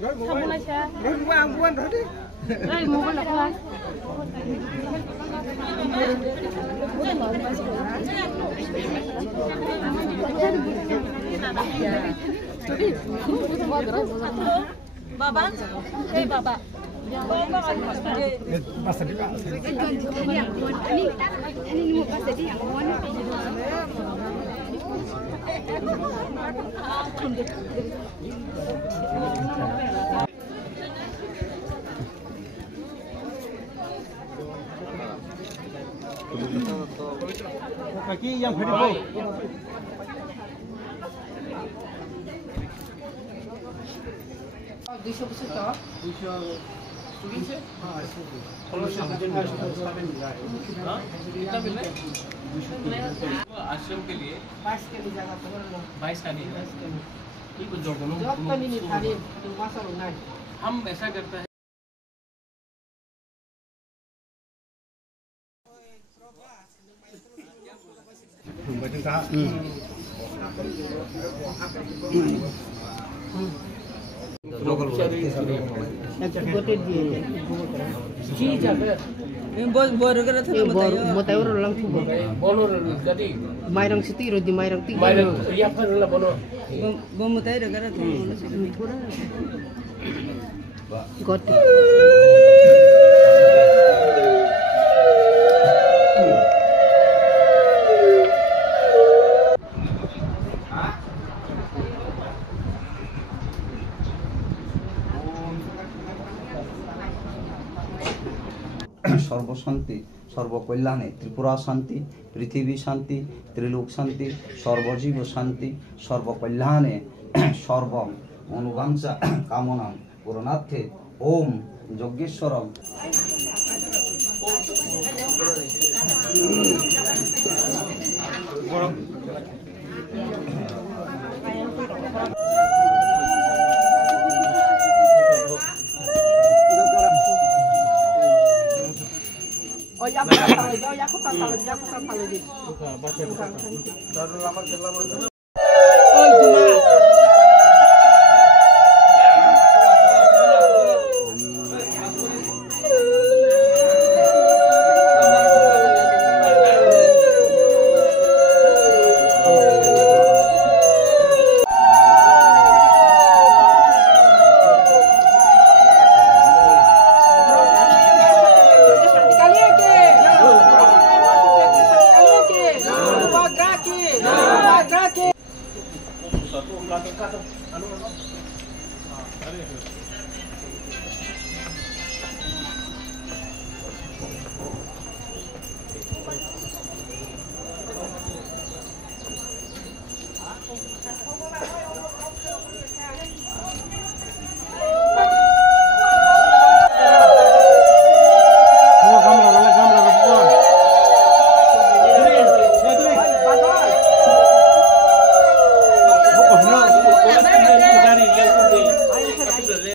Sabun aja. Buan tadi. Mau kan Baba? Hey, Baba. Masa di bawah. ini mau pas tadi yang mana? Kaki yang berapa? Duisho besito? Duisho. Duisho? हाँ, चलो कितना मिल रहा है? आश्रम के लिए 22 के लिए जगह तो 22 का नहीं है ये कुछ जोड़ दो जॉब का नहीं था रे तो मासा होना है हम ऐसा करते हैं Mairang setiro di mairang tiga. Mairang iya kan lah bono. Bomo tayo gara Gote. सर्वशांति सर्वकल्याणे त्रिपुरा शांति पृथ्वी शांति त्रिलोक शांति सर्वजीव शांति सर्वकल्याणे सर्व अनुवांशा कामना पूर्णार्थे ओम यज्ञेश्वरम Oh ya aku kalau di. Baru lama. Oh cuma. Satu belakang kata, anu,